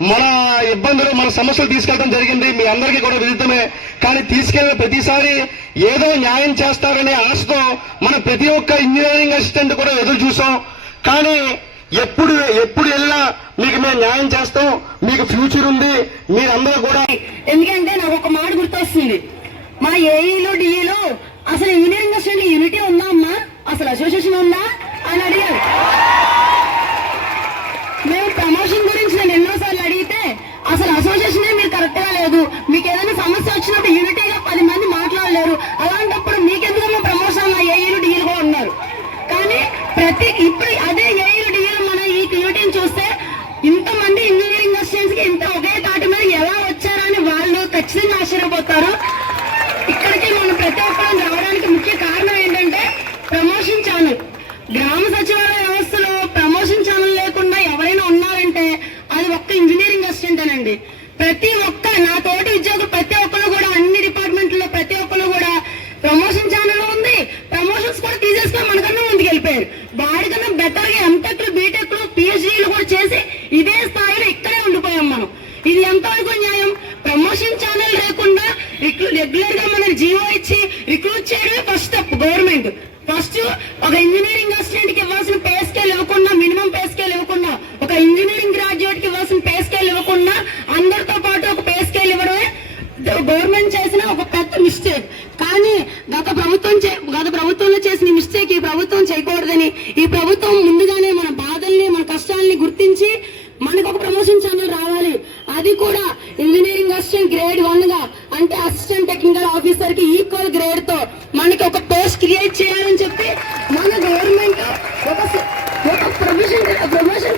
మన ఇబ్బందులు మన సమస్యలు తీసుకెళ్ళడం జరిగింది. మీ అందరికీ కూడా విదితమే. కానీ తీసుకెళ్లిన ప్రతిసారి ఏదో న్యాయం చేస్తారనే ఆశతో మన ప్రతి ఒక్క ఇంజనీరింగ్ అసిస్టెంట్ కూడా ఎదురు చూసాం. కానీ ఎప్పుడు వెళ్ళినా మీకు మేము న్యాయం చేస్తాం, మీకు ఫ్యూచర్ ఉంది, మీరందరూ కూడా. ఎందుకంటే నాకు ఒక మాట గుర్తొస్తుంది, మా ఏఈలు డిఈలు అసలు ఇంజనీరింగ్ అసిస్టెంట్ యూనిటీ ఉందా అమ్మా, అసలు అసోసియేషన్ ఉందా అని అడిగారు. మేము ప్రమోషన్ గురించి నేను ఎన్నోసార్లు అడిగితే అసలు అసోసియేషనే మీరు కరెక్ట్ గా లేదు, మీకు ఏదైనా సమస్య వచ్చినప్పుడు యూనిటీగా 10 మంది మాట్లాడలేరు, అలాంటప్పుడు మీకెందుకన్నా ప్రమోషన్ ఏఈలు డిఈలు కూడా ఉన్నారు. కానీ ఇప్పుడు అదే ఏఈలు డిఈలు మన ఈ యూనిటీని చూస్తే ఇంతమంది ఇంజనీరింగ్ అసిస్టెంట్స్ కి ఇంత ఒకే తాటి మీద ఎలా వచ్చారని వాళ్ళు ఖచ్చితంగా ఆశ్చర్యపోతారు. ఇక్కడికి మనం ప్రతి ఒక్కరు రావడానికి ముఖ్య కారణం ఏంటంటే ప్రమోషన్ ఛానల్. గ్రామ సచివాలయ వ్యవస్థలో ప్రమోషన్ ఛానల్ లేకుండా ఎవరైనా ఉన్నారంటే అది ఒక్క ఇంజనీరింగ్ అసిస్టెంట్ అనండి. ప్రతి ఒక్క నా తోటి ఉద్యోగులు ప్రతి ఒక్కరు కూడా అన్ని డిపార్ట్మెంట్లో ప్రతి ఒక్కరు కూడా ప్రమోషన్ ఛానల్ ఉంది. ప్రమోషన్స్ కూడా తీసేసుకొని మనకన్నా ముందుకు వెళ్ళిపోయారు. వాడికన్నా బెటర్ గా ఎంటెక్లు బీటెక్లు పిహెచ్డీలు కూడా చేసి ఇదే స్థాయిలో ఇక్కడే ఉండిపోయాం మనం. ఇది ఎంతవరకు న్యాయం? ప్రమోషన్ ఛానల్ లేకుండా రెగ్యులర్ గా మనం జీవో ఇచ్చి రిక్రూట్ చేయడమే ఫస్ట్ స్టెప్. గవర్నమెంట్ ఫస్ట్ ఒక ఇంజనీరింగ్ అసిస్టెంట్ కి ఇవ్వాల్సిన పే స్కేల్ ఇవ్వకుండా, మినిమం పే స్కేల్ ఇవ్వకుండా, ఒక ఇంజనీరింగ్ గ్రాడ్యుయేట్ కి ఇవ్వాల్సిన పే స్కేల్ ఇవ్వకుండా అందరితో పాటు ఒక పే స్కేల్ ఇవ్వడమే గవర్నమెంట్ చేసిన ఒక పెద్ద మిస్టేక్. కానీ గత ప్రభుత్వంలో చేసిన మిస్టేక్ ఈ ప్రభుత్వం చేయకూడదని ఈ ప్రభుత్వం ముందుగానే మన బాధల్ని మన కష్టాలని గుర్తించి మనకు ఒక ప్రమోషన్ ఛానల్ రావాలి. అది కూడా ఇంజనీరింగ్ అసిస్టెంట్ గ్రేడ్ 1 గా, అంటే అసిస్టెంట్ టెక్నికల్ ఆఫీసర్ కి ఈక్వల్ గ్రేడ్ తో మనకి ఒక పోస్ట్ క్రియేట్ చేయాలని చెప్పి మన గవర్నమెంట్ ఒక ప్రమోషన్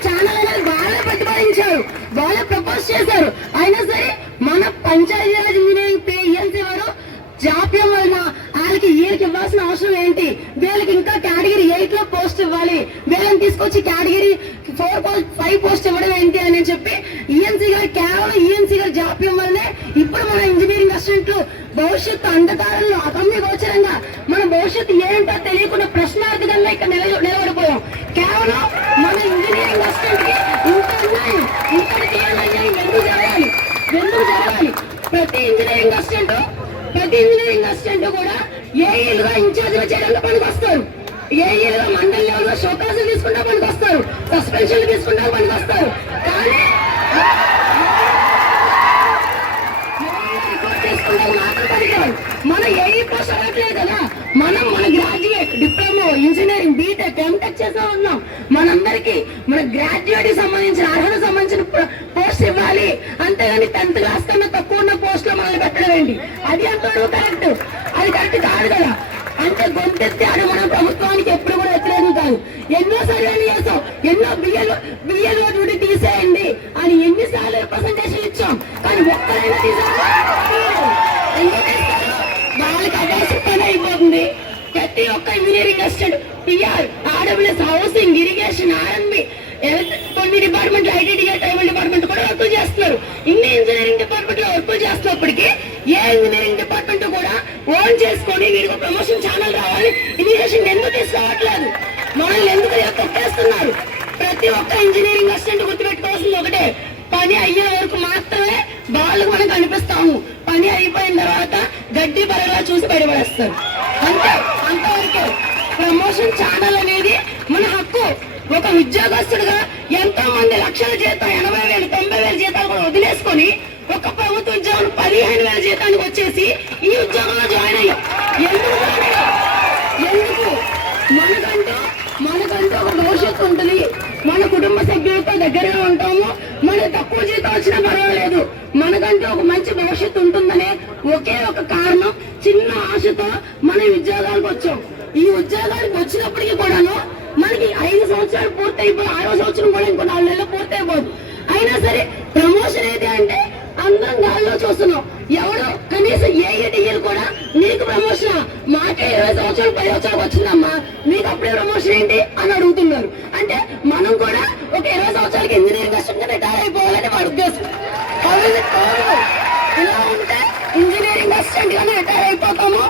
ఛానల్ అనేది వాళ్ళే ప్రతిపాదించారు, వాళ్ళే ప్రపోజ్ చేశారు. అయినా సరే మన పంచాయతీరాజ్ ఇంజనీరింగ్ ఏజెన్సీ వారు జాప్యం వలన వాళ్ళకి వీళ్ళకి ఇవ్వాల్సిన అవసరం ఏంటి, వీళ్ళకి ఇంకా కేటగిరీ 8 లో పోస్ట్ ఇవ్వాలి, వీళ్ళని తీసుకొచ్చి కేటగిరీ 4-5 పోస్ట్ ఇవ్వడం ఏంటి అని చెప్పి ఈఎన్సీ గారు కేవలం ఈఎన్సీ గారు జాప్యం వల్లనే ఇప్పుడు మన ఇంజనీరింగ్ అసిస్టెంట్లు భవిష్యత్తు అంధకారంలో అగమ్య గోచరంగా మన భవిష్యత్తు ఏంటో తెలియకుండా ప్రశ్నార్థకంగా ఇక్కడ నిలబడిపోయాం. కేవలం మన ఇంజనీరింగ్ అసిస్టెంట్ కి ఇంత అన్యాయం, ఇంతటి అన్యాయం ఎందుకు జరగాలి? ప్రతి ఇంజనీరింగ్ అసిస్టెంట్ కూడా ఏఈలుగా ఇన్ఛార్జ్గా చేయడానికి పనికి వస్తారు, ఏఈలుగా మండలి లెవెల్గా షోకాసులు తీసుకుంటా పనికి వస్తారు, సస్పెన్షన్లు తీసుకుంటా పనికి వస్తారు. కానీ మన ఏఈ పోస్ట్ అడగట్లేదు కదా. మన graduate diploma engineering BTech MTech చేసే ఉన్నాం. మనందరికీ మన గ్రాడ్యుయేట్ కి సంబంధించిన అర్హత సంబంధించిన పోస్ట్ ఇవ్వాలి, అంతేగాని 10th క్లాస్ కన్నా తక్కువ ఉన్న పోస్ట్ లో మనల్ని పెట్టడం ఏంటి? అది అంతవరకు కరెక్ట్, అది కరెక్ట్ కాదు కదా. అంటే గొంతెత్తి అది మన ప్రభుత్వానికి ఎప్పుడు కూడా వ్యతిరేకం కాదు. ఎన్నో సర్వేలు చేస్తాం, ఎన్నో బియ్యలు డ్యూటీ తీసేయండి అని ఎన్నిసార్లు ప్రజెంటేషన్ ఇచ్చాం, కానీ ఒక్కరైనా వాళ్ళకి అవకాశం పని అయిపోతుంది. ప్రతి ఒక్క engineering assistant PR, RWS, housing, irrigation, RNB, కొన్ని డిపార్ట్మెంట్లు, ఐటీడీఏ, ట్రైబల్ డిపార్ట్మెంట్ కూడా వర్క్ చేస్తున్నారు. ఇన్ని ఇంజనీరింగ్ డిపార్ట్మెంట్ లో వర్క్ చేస్తున్నప్పటికీ ఏ ఇంజనీరింగ్ డిపార్ట్మెంట్ కూడా ఓన్ చేసుకొని వీరికి ప్రమోషన్ ఛానల్ రావాలి, ఇనిషియేషన్ ఎందుకు తీసుకురావట్లేదు? మనల్ని ఎందుకు తొక్కేస్తున్నారు? ప్రతి ఒక్క ఇంజనీరింగ్ అసిస్టెంట్ గుర్తుపెట్టుకోవాల్సింది ఒకటే, పని అయ్యే వరకు మాత్రమే వాళ్ళకు మనం కనిపిస్తాము. పని అయిపోయిన తర్వాత గడ్డి పరగా చూసి బయటపడేస్తారు. అంతవరకు ప్రమోషన్ ఛానల్ అనేది మన హక్కు. ఒక ఉద్యోగస్తుడుగా ఎంతో మంది లక్షల జీతం, 80,000, 90,000 జీతాలు కూడా వదిలేసుకొని ఒక ప్రభుత్వ ఉద్యోగం 15,000 జీతానికి వచ్చేసి ఈ ఉద్యోగంలో జాయిన్ అయ్యాం. ఎందుకు? మనకంటూ ఒక భవిష్యత్తు ఉంటుంది, మన కుటుంబ సభ్యులతో దగ్గరగా ఉంటాము, మనకు తక్కువ జీతం వచ్చినా పర్వాలేదు, మనకంటూ ఒక మంచి భవిష్యత్తు ఉంటుందనే ఒకే ఒక కారణం, చిన్న ఆశతో మన ఉద్యోగాలకు వచ్చాం. ఈ ఉద్యోగానికి వచ్చినప్పటికీ కూడాను మనకి 5 సంవత్సరాలు పూర్తయిపోయి 6వ సంవత్సరం కూడా ఇంకో 4 నెలలు పూర్తయిపోదు. అయినా సరే ప్రమోషన్ ఏది అంటే అందరం గాల్లో చూస్తున్నాం. ఎవరు కనీసం ఏఈడీలు కూడా నీకు ప్రమోషన్ మాకే 20 సంవత్సరాలు 10 సంవత్సరాలకు వచ్చిందమ్మా, మీకు అప్పుడే ప్రమోషన్ ఏంటి అని అడుగుతున్నారు. అంటే మనం కూడా ఒక 20 సంవత్సరాలకి ఇంజనీరింగ్ అసిస్టెంట్ రిటైర్ అయిపోవాలని వాడి ఉద్దేశం. ఇలా ఉంటే ఇంజనీరింగ్ అసిస్టెంట్ గానే రిటైర్ అయిపోతాము.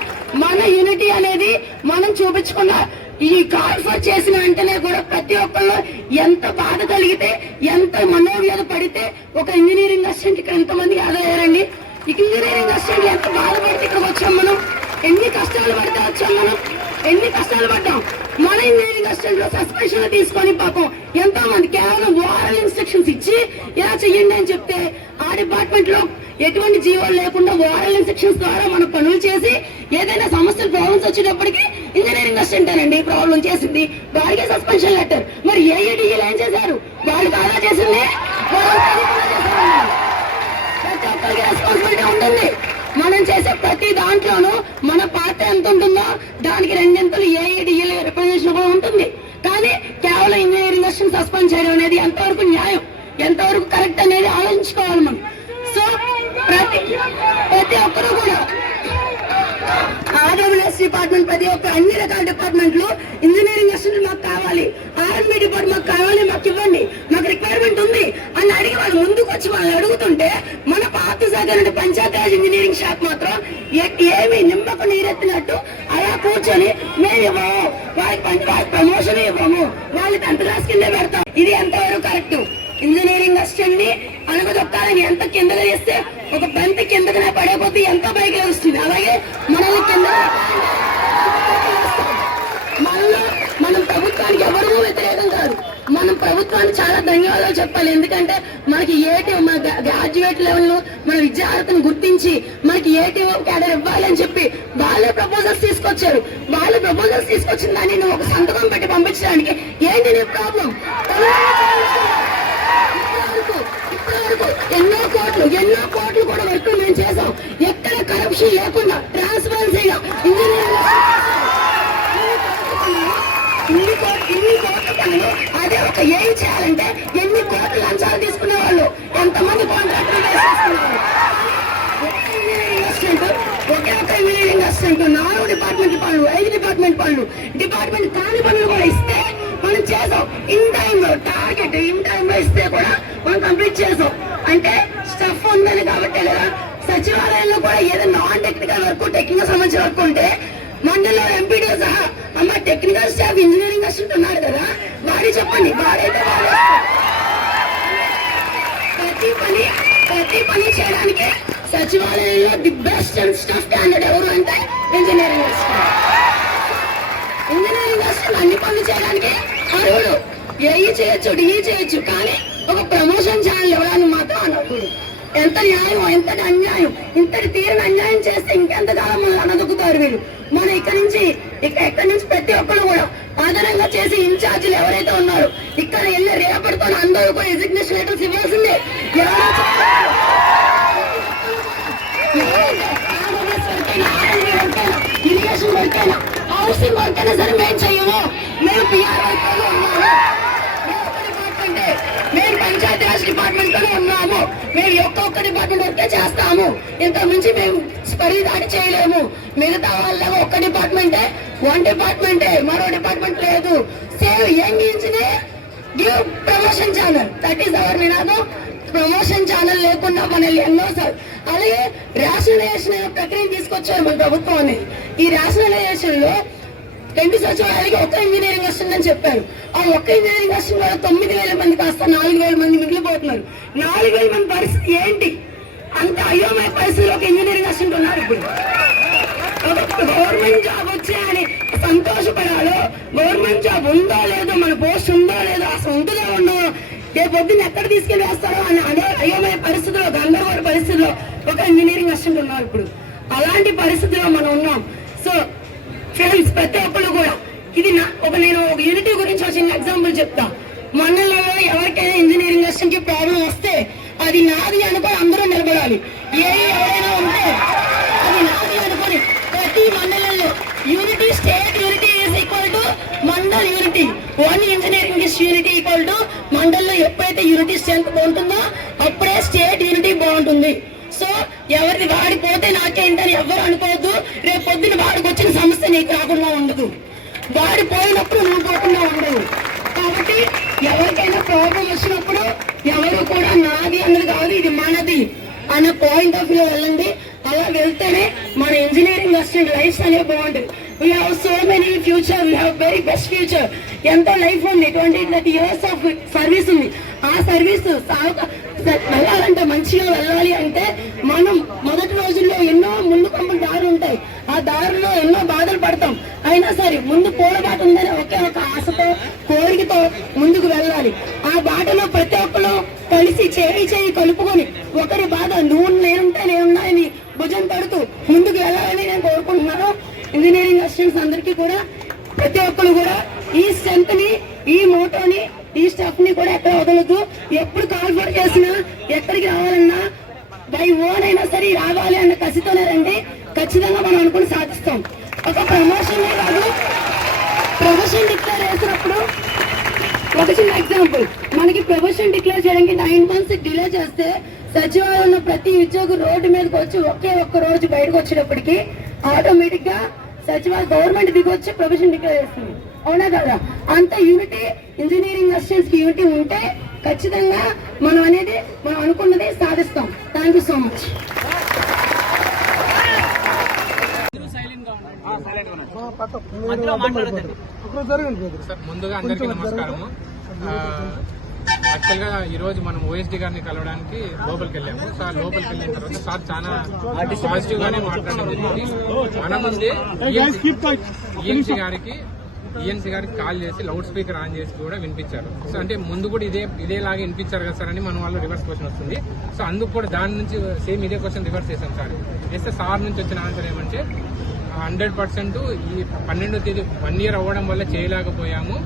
మన యూనిటీ అనేది మనం చూపించుకున్న ఈ ట్రాన్స్ఫర్ చేసిన వెంటనే కూడా ప్రతి ఒక్కళ్ళు ఎంత బాధ కలిగితే, ఎంత మనోవ్యధ అడిగితే ఒక ఇంజనీరింగ్ అసిస్టెంట్ ఇక్కడ ఎంతమందికి ఆదాయారండి? ఇంజనీరింగ్ అసిస్టెంట్ ఎంత బాధపడితే ఇక్కడికి వచ్చాం మనం, ఎన్ని కష్టాలు పడితే వచ్చాం మనం, ఎన్ని కష్టాలు పడ్డాం. మన ఇంజనీరింగ్ అసిస్టెంట్ లో సస్పెన్షన్ తీసుకొని పాపం ఎంతో మంది కేవలం ఓరల్ ఇన్స్ట్రక్షన్స్ ఇచ్చి ఇలా చెయ్యండి అని చెప్తే ఆ డిపార్ట్మెంట్ లో ఎటువంటి జీవోలు లేకుండా ఓరల్ ఇన్స్ట్రక్షన్స్ ద్వారా మనం పనులు చేసి ఏదైనా సమస్యలు ప్రాబ్లమ్స్ వచ్చేటప్పటికి ఇంజనీరింగ్ అసిస్టెంట్ అండి ప్రాబ్లం చేసింది, వాడికి సస్పెన్షన్ లెటర్. మరి ఏఐడిఎల్ ఏం చేశారు? వాళ్ళు కాదా చేసింది? ప్రతి ఒక్కరికి రెస్పాన్సిబిలిటీ ఉంటుంది. మనం చేసే ప్రతి దాంట్లోనూ మన పాత్ర ఎంత ఉంటుందో దానికి రెండింతలు ఏఐడిఎల్ రిప్రజెంటేషన్ కూడా ఉంటుంది. కానీ కేవలం ఇంజనీరింగ్ అసిస్టెంట్ సస్పెండ్ చేయడం అనేది ఎంతవరకు న్యాయం, ఎంతవరకు కరెక్ట్ అనేది ఆలోచించుకోవాలి మనం. సో ప్రతి ఒక్కరు కూడా ఆర్డబ్ల్యూఎస్ డిపార్ట్మెంట్, ప్రతి ఒక్క అన్ని రకాల డిపార్ట్మెంట్లు ఇంజనీరింగ్ అసిస్టెంట్ మాకు కావాలి, ఆర్ఎంబీ డిపార్ట్మెంట్ మాకు కావాలి, మాకు ఇవ్వండి, మాకు రిక్వైర్మెంట్ ఉంది అని అడిగి వాళ్ళు ముందుకు వచ్చి వాళ్ళు అడుగుతుంటే మన పాత శాఖ నుండి పంచాయతీరాజ్ ఇంజనీరింగ్ శాఖ మాత్రం ఏమి నిమ్మకు నీరెత్తినట్టు అలా కూర్చొని మేము ఇవ్వము, వాళ్ళకి ప్రమోషన్ ఇవ్వము, వాళ్ళు 10th క్లాస్ కింద పెడతాం. ఇది ఎంతవరకు కరెక్ట్? ఇంజనీరింగ్ అసిస్టెంట్ ని అనగదొక్కాలని ఎంత కిందగా చేస్తే ఒక బంతి కిందకనే పడేపోతే ఎంత పైకి వస్తుంది. అలాగే మనల్ని కింద మనం ప్రభుత్వానికి ఎవరూ వ్యతిరేకం కాదు, మనం ప్రభుత్వానికి చాలా ధన్యవాదాలు చెప్పాలి. ఎందుకంటే మనకి మన గ్రాడ్యుయేట్ లెవెల్ లో మన విద్యార్థులను గుర్తించి మనకి ఏటీఓ క్యాడర్ ఇవ్వాలని చెప్పి వాళ్ళే ప్రపోజల్స్ తీసుకొచ్చారు. వాళ్ళ ప్రపోజల్స్ తీసుకొచ్చిన దాన్ని నువ్వు ఒక సంతకం పెట్టి పంపించడానికి ఏంటి నీ ప్రాబ్లం? ఇప్పటివరకు ఎన్నో కోట్లు కూడా వర్క్ మేము చేసాం. ఎక్కడ కరప్షన్ లేకుండా ట్రాన్స్పరెన్సీగా ఇన్ని కోట్ల పనులు అదే ఒక ఏం చేయాలంటే ఎన్ని కోట్ల లంచాలు తీసుకునే వాళ్ళు, ఎంతమంది కాంట్రాక్టులు తీసుకున్నారు. ఒకే ఒక ఇంజనీరింగ్ అసిస్టెంట్ 4 డిపార్ట్మెంట్ పనులు, 5 డిపార్ట్మెంట్ పనులు, డిపార్ట్మెంట్ కాని పనులు కూడా ఇస్తే మనం చేసాం. ఇన్ టైమ్ లో టార్గెట్ ఇన్ టైమ్ లో ఇస్తే కూడా మనం కంప్లీట్ చేసాం. అంటే స్టఫ్ ఉందని కాబట్టి కదా. సచివాలయంలో కూడా ఏదో నాన్ టెక్నికల్ వర్క్, టెక్నికల్ సంబంధించిన వర్క్ ఉంటే మండలిలో ఎంపీడీఓ సహా అమ్మ టెక్నికల్ స్టాఫ్ ఇంజనీరింగ్ అసిస్టెంట్ ఉన్నారు కదా, వాడి చెప్పండి, వాడైతే ప్రతి పని చేయడానికి సచివాలయంలో the best and staff candidate ఎవరు అంటే ఇంజనీరింగ్ అసిస్టెంట్. ఇంజనీరింగ్ అసిస్టెంట్ అన్ని పనులు చేయడానికి అర్హుడు. ఏఈ చేయొచ్చు, డిఈ చేయొచ్చు, కానీ ఒక ప్రమోషన్ ఛానల్ ఇవ్వడానికి మాత్రం అనర్హుడు. ఎంత న్యాయం, ఎంతటి అన్యాయం! ఇంతటి తీరని అన్యాయం చేస్తే ఇంకెంతకాలం మనం అనదొక్కుతారు వీళ్ళు. మనం ఎక్కడి నుంచి ప్రతి ఒక్కరు కూడా ఆధారంగా చేసి ఇన్ఛార్జీలు ఎవరైతే ఉన్నారో ఇక్కడ వెళ్ళి రేపటితో అందరూ కూడా ఎగ్జిగ్నేషన్ లెటర్స్ ఇవ్వాల్సిందే. ఇరిగేషన్ వర్క్ అయినా, హౌసింగ్ వర్క్ అయినా సరే మేము చెయ్యము. మేము పిఆర్ వర్క్ ఉన్నాము, మేము పంచాయతీరాజ్ డిపార్ట్మెంట్ లోనే ఉన్నాము, మేము ఒక్కొక్క డిపార్ట్మెంట్ వర్కే చేస్తాము. ఇంత మించి మేము పరిధి దాటి చేయలేము. మిగతా వాళ్ళ ఒక్క డిపార్ట్మెంటే, మరో డిపార్ట్మెంట్ లేదు. Save young engineer, give promotion channel, that is our నినాదం. ప్రమోషన్ ఛానల్ లేకుండా మనల్ని ఎన్నోసార్లు. అలాగే రేషనలైజేషన్ ప్రక్రియ తీసుకొచ్చారు మన ప్రభుత్వం అనేది. ఈ రేషనలైజేషన్ లో 2 సచివాలయాలకి ఒక్క ఇంజనీరింగ్ అసిస్టెంట్ అని చెప్పారు. ఆ ఒక్క ఇంజనీరింగ్ అసిస్టెంట్ వల్ల 9,000 మంది కాస్త 4,000 మంది మిగిలిపోతున్నారు. 4,000 మంది పరిస్థితి ఏంటి? అంత అయోమయ పరిస్థితిలో ఒక ఇంజనీరింగ్ అసిస్టెంట్ ఉన్నారు. ఇప్పుడు గవర్నమెంట్ జాబ్ వచ్చాయని సంతోషపడాలో, గవర్నమెంట్ జాబ్ ఉందో లేదో, మన పోస్ట్ ఉందో లేదో, అసలు ఉంటుందో ఉండదో, రేపు పొద్దున్న ఎక్కడ తీసుకెళ్లి వేస్తారో అని అదే అయోమయ పరిస్థితిలో, గందరగోళ పరిస్థితిలో ఒక ఇంజనీరింగ్ అసిస్టెంట్ ఉన్నారు. ఇప్పుడు అలాంటి పరిస్థితిలో మనం ఉన్నాం. సో ఫ్రెండ్స్, ప్రతి ఒక్కరు కూడా ఇది నేను ఒక యూనిటీ గురించి ఒక చిన్న ఎగ్జాంపుల్ చెప్తా. మండలంలో ఎవరికైనా ఇంజనీరింగ్ అసిస్టెంట్ కి ప్రాబ్లం వస్తే అది నాది అనుకొని అందరూ నిలబడాలి. ఎవరైనా ఉంటే అది నాది అనుకొని ప్రతి మండలంలో unity, state unity is equal to mandal unity. 1 engineering unity equal to మండల్లో ఎప్పుడైతే యూనిటీ స్ట్రెంత్ బాగుంటుందో అప్పుడే స్టేట్ యూనిటీ బాగుంటుంది. సో ఎవరిది వాడిపోతే నాకేంటని ఎవరు అనుకోవద్దు. రేపు పొద్దున వాడికి వచ్చిన సమస్య నీకు రాకుండా ఉండదు, వాడిపోయినప్పుడు నువ్వు పోకుండా ఉండదు. కాబట్టి ఎవరికైనా ప్రాబ్లం వచ్చినప్పుడు ఎవరు కూడా నాది అన్నది కాదు, ఇది మనది అన్న పాయింట్ ఆఫ్ వ్యూ వెళ్ళండి. అలా వెళ్తేనే మన ఇంజనీరింగ్ అసిస్టెంట్ లైఫ్ అనేది బాగుంటుంది. We have so many future, we have very best future. ఎంతో లైఫ్ ఉంది, 20-30 years ఆఫ్ సర్వీస్ ఉంది. ఆ సర్వీస్ వెళ్ళాలంటే మంచిగా వెళ్ళాలి అంటే మనం మొదటి రోజుల్లో ఎన్నో ముందు కొమ్మ దారులు ఉంటాయి. ఆ దారిలో ఎన్నో బాధలు పడతాం. అయినా సరే ముందు పూలబాట ఉందని ఒకే ఒక ఆశతో కోరికతో ముందుకు వెళ్ళాలి. ఆ బాటలో ప్రతి ఒక్కరు కలిసి చేయి కలుపుకొని ఒకరి బాధ నువ్వు నేనుంటే నేనున్నాయని భుజం పడుతూ ముందుకు వెళ్ళాలని నేను కోరుకుంటున్నాను. ఇంజనీరింగ్ అసిస్టెంట్స్ అందరికీ కూడా ప్రతి ఒక్కరు కూడా ఈ స్ట్రెంత్ ని, ఈ మోటోని, ఈ స్టెప్ ని కూడా ఎక్కడ వదలదు. ఎప్పుడు కాల్ఫర్ చేసినా ఎక్కడికి రావాలన్నా బై ఓన్ అయినా సరే రావాలి అన్న కసితోనే రండి. ఖచ్చితంగా మనం అనుకుని సాధిస్తాం. ఒక ప్రమోషన్ కాదు, ప్రమోషన్ డిక్లేర్ చేసినప్పుడు ఒక చిన్న ఎగ్జాంపుల్, మనకి ప్రమోషన్ డిక్లేర్ చేయడానికి 9 months డిలే చేస్తే సచివాలయం ఉన్న ప్రతి ఉద్యోగి రోడ్డు మీదకి వచ్చి ఒకే ఒక్క రోజు బయటకు వచ్చేటప్పటికి ఆటోమేటిక్ గా సచివాలయం గవర్నమెంట్ దిగి వచ్చి ప్రొఫెషన్ డిక్లేర్ చేస్తుంది. అవునా కదా? అంత యూనిటీ ఇంజనీరింగ్ అసిస్టెంట్స్ కి యూనిటీ ఉంటే ఖచ్చితంగా మనం అనుకున్నది సాధిస్తాం. Thank you so much. Sir ముందుగా అందరికీ నమస్కారము. యాక్చువల్ గా ఈ రోజు మనం ఓఎస్డీ గారిని కలవడానికి లోపలికి వెళ్ళాము. సార్ లోపలికి వెళ్ళిన తర్వాత సార్ చాలా పాజిటివ్ గానే మాట్లాడడం జరిగింది. మన ముందే ఈఎన్సీ గారికి కాల్ చేసి లౌడ్ స్పీకర్ ఆన్ చేసి కూడా వినిపించారు. సో అంటే ముందు కూడా ఇదేలాగా వినిపించారు కదా సార్ అని మన వాళ్ళు రివర్స్ క్వశ్చన్ వస్తుంది. సో అందుకు కూడా దాని నుంచి సేమ్ ఇదే క్వశ్చన్ రివర్స్ చేశాం సార్. చేస్తే సార్ నుంచి వచ్చిన ఆన్సర్ ఏమంటే 100% ఈ 12వ తేదీ 1 year అవ్వడం వల్ల చేయలేకపోయాము.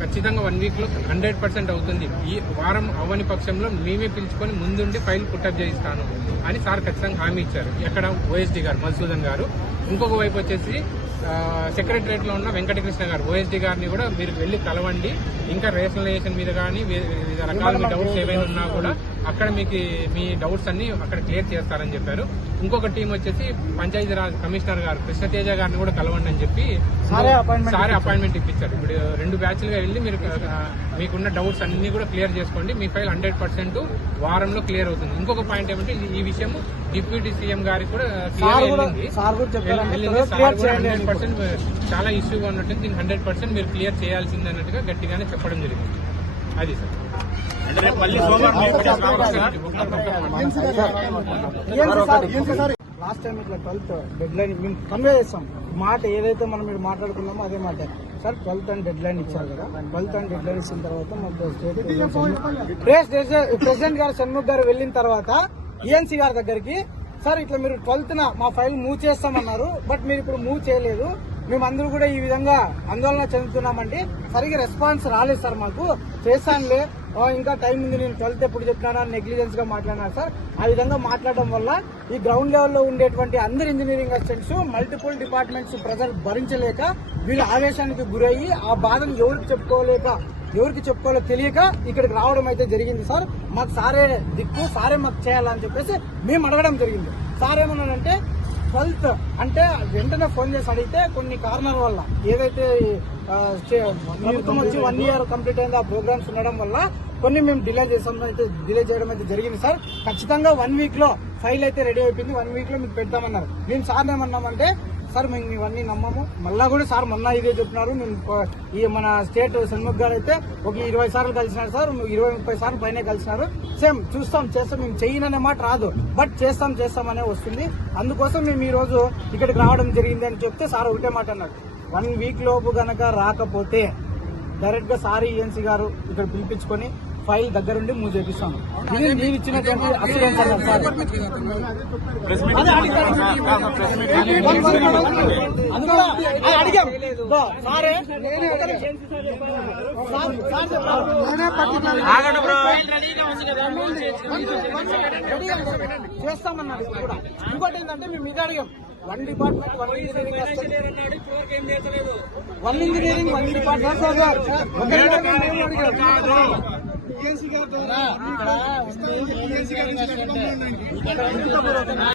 ఖచ్చితంగా 1 week లో 100% అవుతుంది. ఈ వారం అవ్వని పక్షంలో మేమే పిలుచుకొని ముందుండి ఫైల్ పుట్టప్ చేయిస్తాను అని సార్ ఖచ్చితంగా హామీ ఇచ్చారు. ఎక్కడ ఓఎస్డీ గారు మధుసూదన్ గారు. ఇంకొక వైపు వచ్చేసి సెక్రటరియట్ లో ఉన్న వెంకటకృష్ణ గారు ఓఎస్డీ గారిని కూడా మీరు వెళ్లి కలవండి. ఇంకా రేషనలైజేషన్ మీద కానీ వివిధ రకాల మీ డౌట్స్ ఏవైనా ఉన్నా కూడా అక్కడ మీకు మీ డౌట్స్ అన్ని అక్కడ క్లియర్ చేస్తారని చెప్పారు. ఇంకొక టీం వచ్చేసి పంచాయతీరాజ్ కమిషనర్ గారు కృష్ణతేజ గారిని కూడా కలవండి అని చెప్పి సారే అపాయింట్మెంట్ ఇప్పించారు. ఇప్పుడు 2 బ్యాచ్లుగా వెళ్ళి మీరు మీకున్న డౌట్స్ అన్ని కూడా క్లియర్ చేసుకోండి. మీ ఫైల్ 100% వారంలో క్లియర్ అవుతుంది. ఇంకొక పాయింట్ ఏమంటే ఈ విషయం డిప్యూటీ సీఎం గారికి కూడా క్లియర్ వెళ్ళింది. సార్ కూడా 100% చాలా ఇష్యూగా ఉన్నట్టు దీన్ని 100% మీరు క్లియర్ చేయాల్సింది అన్నట్టుగా గట్టిగానే చెప్పడం జరిగింది. అది సార్. లాస్ట్ టైం ఇట్లా 12th డెడ్ లైన్ మేము కన్వే చేస్తాం. మాట ఏదైతే మనం మీరు మాట్లాడుకున్నామో అదే మాట సార్. 12th అని డెడ్ లైన్ ఇచ్చారు కదా. 12th అని డెడ్ లైన్ ఇచ్చిన తర్వాత మాకు ప్రెసిడెంట్ గారు షణ్ముఖ్ గారు వెళ్ళిన తర్వాత ఈఎన్సీ గారి దగ్గరికి సార్ ఇట్లా మీరు 12th మా ఫైల్ మూవ్ చేస్తామన్నారు, బట్ మీరు ఇప్పుడు మూవ్ చేయలేదు, మేమందరూ కూడా ఈ విధంగా ఆందోళన చెందుతున్నామంటే సరిగ్గా రెస్పాన్స్ రాలేదు సార్. మాకు చేస్తానులే ఇంకా టైం ఉంది, నేను 12th ఎప్పుడు చెప్పినా నెగ్లిజెన్స్ గా మాట్లాడినారు సార్. ఆ విధంగా మాట్లాడడం వల్ల ఈ గ్రౌండ్ లెవెల్లో ఉండేటువంటి అందరు engineering assistants multiple departments pressure భరించలేక వీళ్ళు ఆవేశానికి గురయ్యి ఆ బాధను ఎవరికి చెప్పుకోవాలో తెలియక ఇక్కడికి రావడం అయితే జరిగింది సార్. మాకు సారే దిక్కు, సారే మాకు చేయాలని చెప్పేసి మేము అడగడం జరిగింది. సార్ ఏమన్నానంటే 12th అంటే వెంటనే ఫోన్ చేసి అడిగితే కొన్ని కారణాల వల్ల ఏదైతే ప్రభుత్వం వచ్చి 1 year కంప్లీట్ అయింది, ఆ ప్రోగ్రామ్స్ ఉండడం వల్ల కొన్ని మేము డిలే చేయడం అయితే జరిగింది సార్. ఖచ్చితంగా 1 week లో ఫైల్ అయితే రెడీ అయిపోయింది. 1 week లో మీకు పెడతామన్నారు. మేము సార్ ఏమన్నామంటే సార్ మేము ఇవన్నీ నమ్మము, మళ్ళా కూడా సార్ మొన్న ఇదే చెప్తున్నారు. మేము ఈ మన స్టేట్ షణ్ముఖ్ గారు అయితే ఒక 20 సార్లు కలిసినారు సార్, 20-30 సార్లు పైన కలిసినారు. సేమ్ చూస్తాం చేస్తాం, మేము చెయ్యననే మాట రాదు, బట్ చేస్తాం అనే వస్తుంది. అందుకోసం మేము ఈ రోజు ఇక్కడికి రావడం జరిగింది అని చెప్తే సార్ ఒకటే మాట అన్నారు, 1 week లోపు గనక రాకపోతే డైరెక్ట్ గా సార్ ఈఎన్సీ గారు ఇక్కడ పిలిపించుకొని ఫైల్ దగ్గరుండి మూవ్ చేపిస్తాను. ఇది మీరు ఇచ్చినటువంటి అసూరెన్స్ అన్నారు సార్. అడిగాం సారే చేస్తామన్నాడు. కూడా ఇంకోటి ఏంటంటే మేము ఇది అడిగాం, 1 department 1 ఇంజనీరింగ్ 1 ఇంజనీరింగ్ 1 డిపార్ట్మెంట్